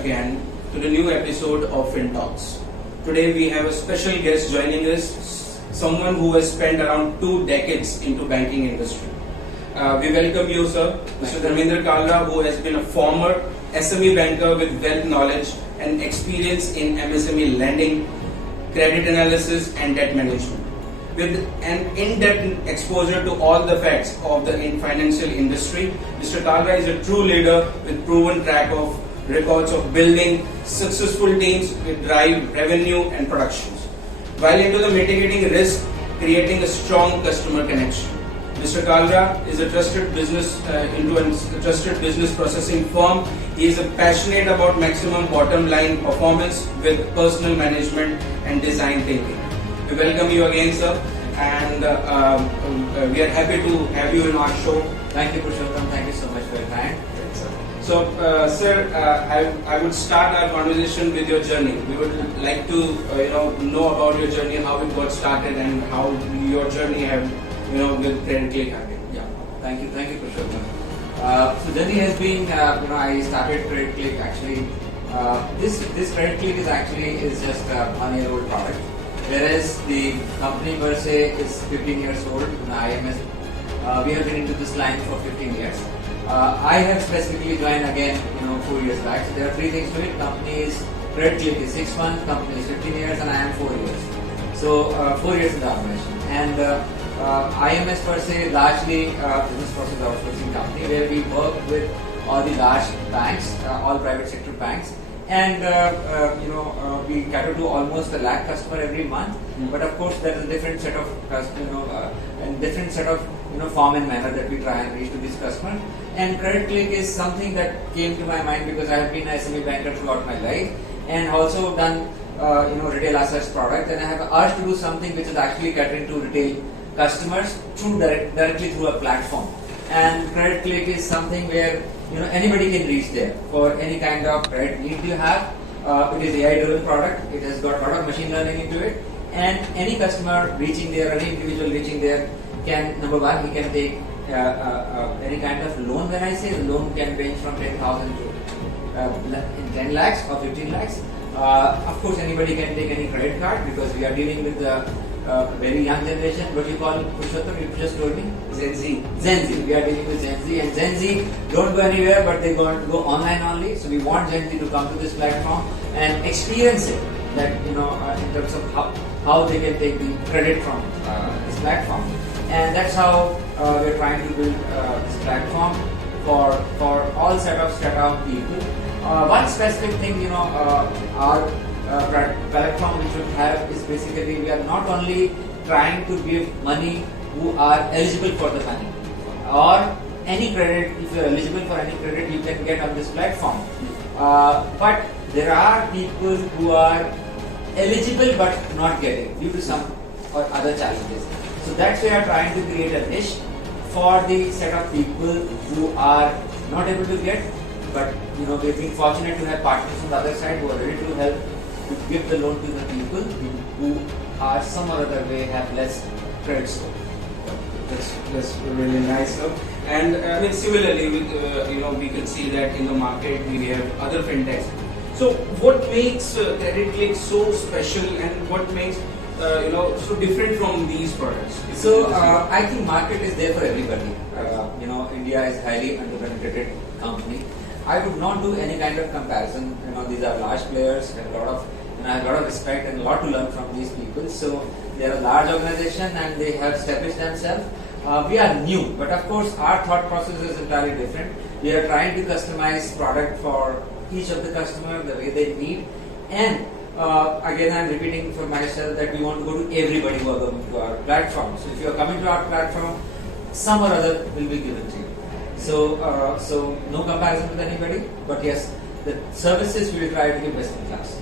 again to the new episode of Fintalks. Today we have a special guest joining us, someone who has spent around 2 decades into banking industry. We welcome you, sir, Mr. Dharmendra Kalra, who has been a former SME banker with wealth knowledge and experience in MSME lending, credit analysis and debt management. With an in-depth exposure to all the facts of the financial industry, Mr. Kalra is a true leader with proven track of records of building successful teams with drive, revenue and productions. While into the mitigating risk, creating a strong customer connection. Mr. Kalra is a trusted business processing firm. He is passionate about maximum bottom line performance with personal management and design thinking. We welcome you again, sir, and we are happy to have you in our show. Thank you, Purushottam. Thank you so much for your time. So, sir, I would start our conversation with your journey. We would like to, know about your journey, how it got started, and how your journey have, with Credit Click happened. Yeah, thank you, Purushottam. So journey has been, I started Credit Click actually. This Credit Click is just a 1-year-old product, whereas the company per se is 15 years old. IMS, we have been into this line for 15 years. I have specifically joined again, 4 years back. So there are 3 things to it. Company is Credit Click is 6 months, company is 15 years, and I am 4 years. So 4 years in the organization. And IMS per se largely business process outsourcing company where we work with all the large banks, all private sector banks, and we cater to almost 1 lakh customer every month. But of course, there is a different set of and different set of form and manner that we try and reach to this customer. And Credit Click is something that came to my mind because I have been an SME banker throughout my life and also done retail assets product, and I have urged to do something which is actually catering to retail customers directly through a platform. And Credit Click is something where anybody can reach there for any kind of credit need you have. It is AI-driven product. It has got a lot of machine learning into it, and any customer reaching there, any individual reaching there can, number one, he can take any kind of loan. When I say the loan can range from 10,000 to 10 lakhs or 15 lakhs. Of course, anybody can take any credit card because we are dealing with the very young generation. What you call, Purushottam, you just told me? Gen Z. Gen Z. We are dealing with Gen Z, and Gen Z don't go anywhere, but they go online only. So we want Gen Z to come to this platform and experience it. That in terms of how they can take the credit from this platform, and that's how we're trying to build this platform for all set of people. One specific thing, our platform which we have is basically we are not only trying to give money who are eligible for the money or any credit. If you are eligible for any credit, you can get on this platform. But there are people who are eligible but not getting due to some or other challenges. So that's why we are trying to create a niche for the set of people who are not able to get, but we've been fortunate to have partners on the other side who are ready to help to give the loan to the people who are some or other way have less credit score. That's really nice, sir. And similarly, we can see that in the market we have other fintechs. So what makes Credit Click so special, and what makes so different from these products? So I think market is there for everybody. India is highly underpenetrated company. I would not do any kind of comparison. These are large players, and I have a lot of respect and a lot to learn from these people. So they are a large organization and they have established themselves. We are new, but of course our thought process is entirely different. We are trying to customize product for each of the customer the way they need, and again I am repeating for myself that we want to go to everybody who are coming to our platform. So if you are coming to our platform, some or other will be given to you. So no comparison with anybody, but yes, the services we will try to give best in class.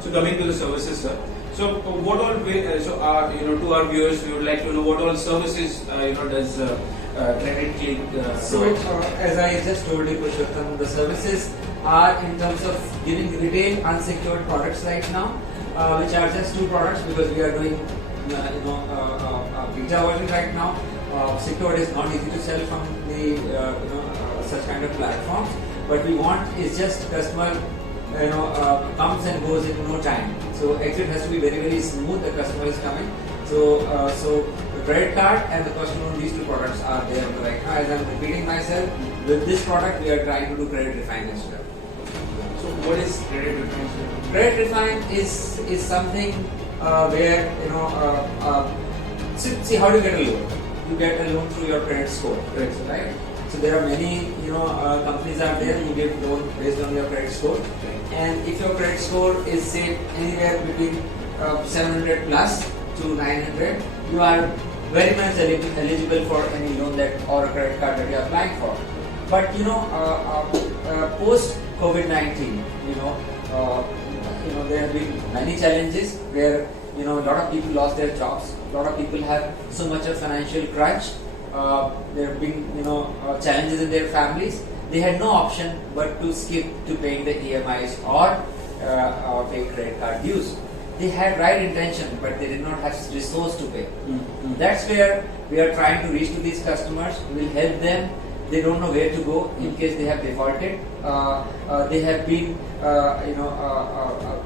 So coming to the services, sir. So what all to our viewers, we would like to know what all services does Credit Click provide. As I just told you, Purushottam, the services are in terms of giving retail unsecured products right now, which are just 2 products because we are doing beta version right now. Secured is not easy to sell from the such kind of platforms. What we want is just customer comes and goes in no time. So exit has to be very, very smooth. The customer is coming. So the credit card and the personal loan, these two products are there right now. As I'm repeating myself, with this product we are trying to do credit refine as well. So what is credit refine? Credit refine is something where see how do you get a loan? You get a loan through your credit score, right? So there are many companies out there. You get loan based on your credit score, and if your credit score is say anywhere between 700 plus to 900, you are very much eligible for any loan that or a credit card that you are applying for. But post COVID-19, there have been many challenges where a lot of people lost their jobs. A lot of people have so much of financial crunch. There have been challenges in their families. They had no option but to skip to paying the EMIs or pay credit card dues. They had right intention, but they did not have resource to pay. Mm-hmm. That's where we are trying to reach to these customers. We will help them. They don't know where to go in case they have defaulted. They have been,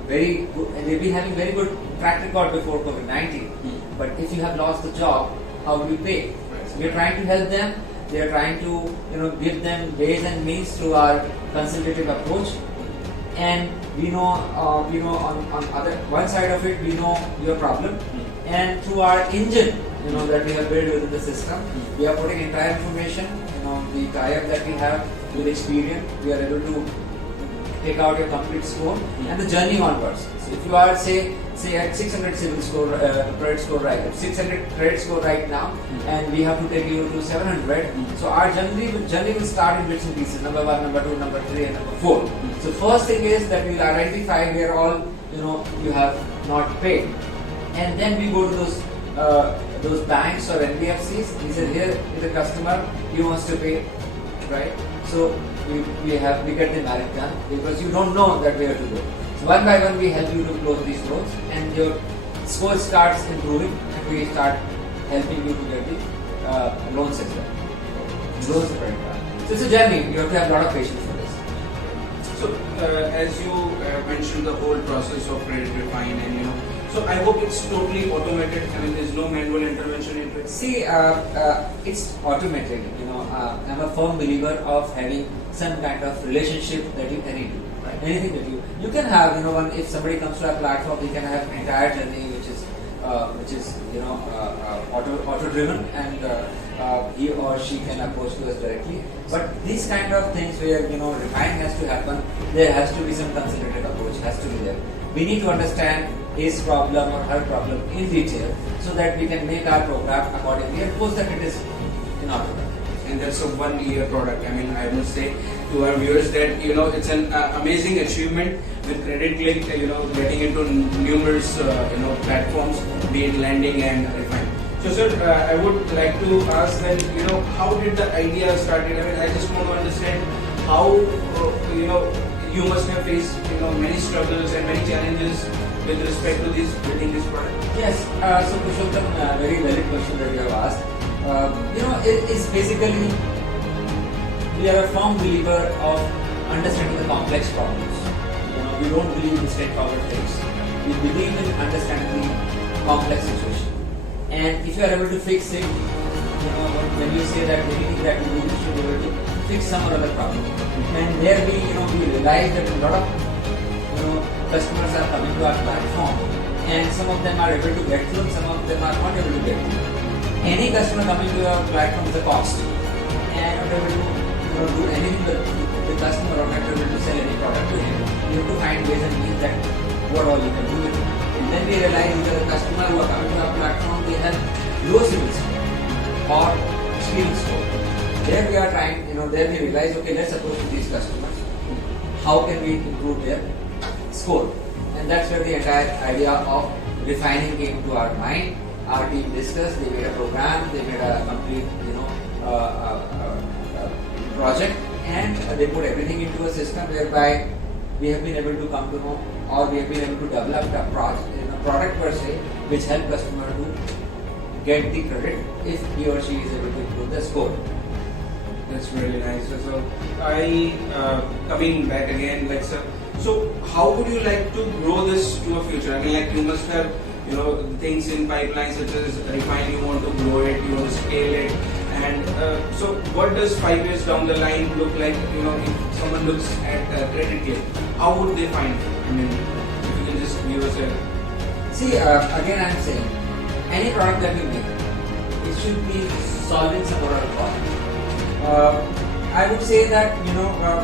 very good, and they've been having very good track record before COVID-19. Mm-hmm. But if you have lost the job, how do you pay? So we are trying to help them. They are trying to, give them ways and means through our consultative approach. And we know, on other one side of it, we know your problem, and through our engine, that we have built within the system, we are putting entire information, the tie-up that we have with Experian, we are able to take out your complete score and the journey onwards. So if you are say at 600 civil score, credit score right, 600 credit score right now, and we have to take you to 700. So our journey will start in bits and pieces. Number 1, number 2, number 3, and number 4. So first thing is that we will identify where all you have not paid, and then we go to those banks or NBFCs. He said here is a customer, he wants to pay, right? So we get the merit done because you don't know that where to go. So one by one we help you to close these loans, and your score starts improving, and we start helping you to get the loans as well. Loans the credit card. So it's a journey. You have to have a lot of patience for this. So as you mentioned the whole process of credit refine, and so I hope it's totally automated. I mean, there's no manual intervention into it. See, it's automated. I'm a firm believer of having some kind of relationship that you can do. Right. Anything that you can have. If somebody comes to our platform, we can have entire journey which is auto driven, and he or she can approach to us directly. But these kind of things where refining has to happen, there has to be some consultative approach has to be there. We need to understand his problem or her problem in detail so that we can make our program accordingly and post that it is in order. And that's a 1 year product. I mean, I must say to our viewers that it's an amazing achievement with Credit Click, getting into numerous platforms, be it lending and refine. So sir, I would like to ask then, how did the idea started? I mean, I just want to understand how you must have faced many struggles and many challenges with respect to building this product. Yes. So Purushottam, very valid question that you have asked. It's basically, we are a firm believer of understanding the complex problems. We don't believe in straightforward things. We believe in understanding the complex situation. And if you are able to fix it, when you say that anything that you do, you should be able to fix some or other problem. And there we realize that a lot of customers are coming to our platform, and some of them are able to get through, some of them are not able to get through. Any customer coming to your platform is a cost, and not able to do anything with the customer or not able to sell any product to him. You have to find ways and means that what all you can do with it. And then we realize that the customer who are coming to our platform, they have low civil score or experience score. There we are trying, there we realize, okay, let's approach these customers. How can we improve their score? And that's where the entire idea of refining came to our mind. Our team discussed, they made a program, they made a complete, project, and they put everything into a system whereby we have been able to come to know, or we have been able to develop a product per se, which help customer to get the credit if he or she is able to improve the score. That's really nice. So I coming back again, like sir. So how would you like to grow this to a future? I mean, like you must have things in pipeline such as refine. You want to grow it, you want to scale it, and so what does 5 years down the line look like? If someone looks at credit click, how would they find it? I mean, if you can just give us a. See, again I'm saying, any product that you make, it should be solving some sort of problem. I would say that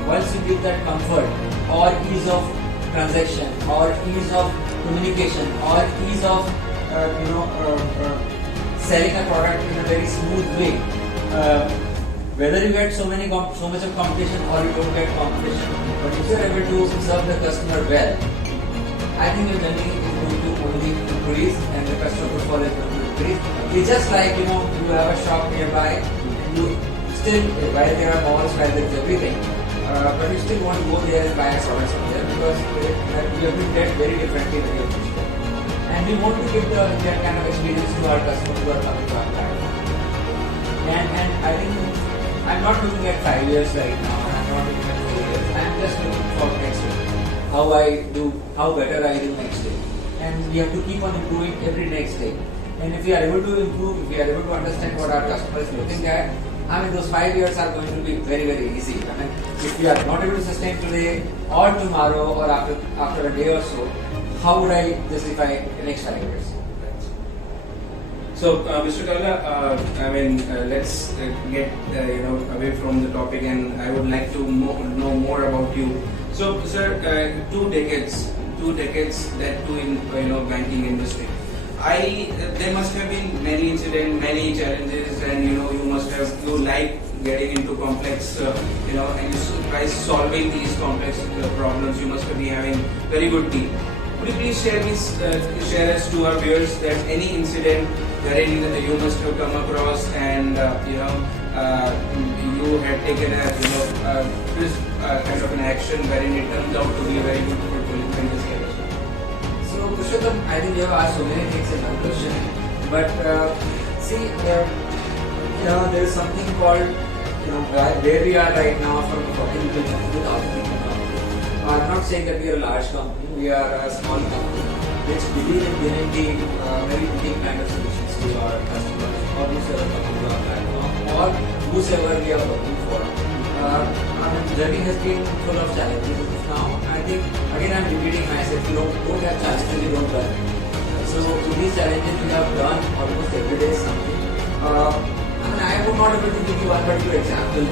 once you give that comfort or ease of transaction or ease of communication or ease of selling a product in a very smooth way, whether you get so much of competition or you don't get competition, but if you are able to serve the customer well, I think your journey is going to only increase and the customer footfall is going to increase. It's just like you have a shop nearby, and you still, while there are malls, while there is everything, but you still want to go there and buy a product from there because you have been dealt very differently when you approach them. And we want to give that kind of experience to our customers who are coming to our platform. And I think I'm not looking at 5 years right now, I'm not looking at 4 years, I'm just looking for next year. How better I do next day. And we have to keep on improving every next day. And if we are able to improve, if we are able to understand what our customer is looking at, I mean, those 5 years are going to be very, very easy. I mean, if we are not able to sustain today or tomorrow or after a day or so, how would I justify the next 5 years? So, Mr. Kalra, let's get away from the topic, and I would like to know more about you. So, sir, 2 decades that too in banking industry. There must have been many incidents, many challenges, and you like getting into complex, and you try solving these complex problems. You must be having very good team. Could you please share us to our viewers that any incident wherein you must have come across and you had taken this kind of an action wherein it turns out to be a very good fulfilling this case? So, Purushottam, I think you have asked so many things in one question, but see, there is something called, where we are right now from 40 people to 2,000 people company. I'm not saying that we are a large company, we are a small company which believe in giving the very unique kind of solutions to our customers or whosoever coming to our platform or whosoever we are working for. Our journey has been full of challenges now. I think, again, I'm repeating myself, you don't have challenges, you don't learn. So, to these challenges, we have done almost every day something. I would not be able to give you one particular example,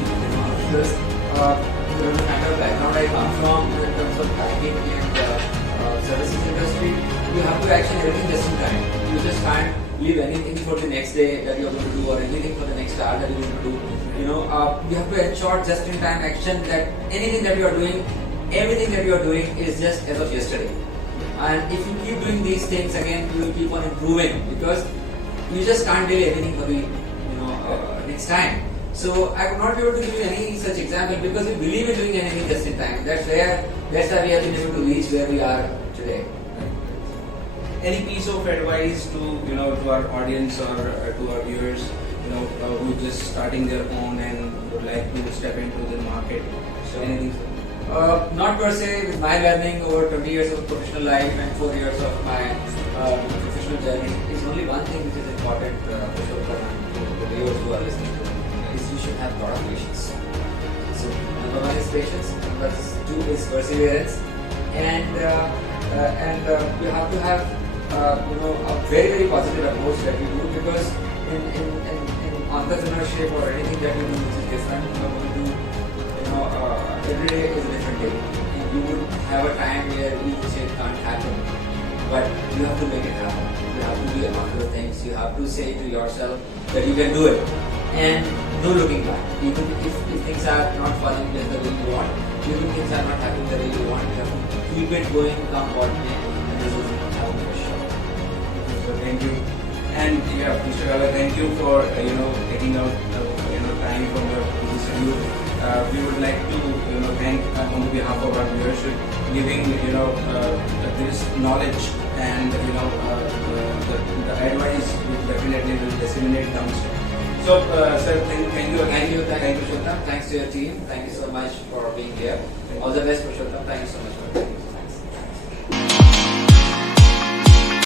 because the kind of background I come from in terms of banking and services industry, you have to action everything just in time. You just can't leave anything for the next day that you are going to do or anything for the next hour that you are going to do. You have to ensure just in time action that anything that you are doing, everything that you are doing is just as of yesterday. And if you keep doing these things, again, you will keep on improving because you just can't delay anything for the next time. So I would not be able to give you any such example because we believe in doing anything just in time. That's why we have been able to reach where we are today. Any piece of advice to our audience or to our viewers, who are just starting their own and would like to step into the market? So anything? Not per se. With my learning over 20 years of professional life and 4 years of my professional journey, is only one thing which is important for the viewers who are listening to is you should have a lot of patience. So number 1 is patience, number 2 is perseverance, and you have to have a very, very positive approach that you do, because in entrepreneurship or anything that you do which is different, you are going to every day is a different day. And you would have a time where you would say it can't happen, but you have to make it happen. You have to be onto the things. You have to say to yourself that you can do it, and no looking back. Even if things are not falling just the way you want, even things are not happening the way you want, you have to keep it going, come what may, and this is how we show. So thank you, and Mr. Kalra, thank you for taking out time from your busy schedule. We would like to thank on behalf of our viewership, giving this knowledge and the advice which definitely will disseminate downstream. So, sir, thank you again. Thank you, Purushottam. Thanks to your team. Thank you so much for being here. All the best, Purushottam. Thank you so much.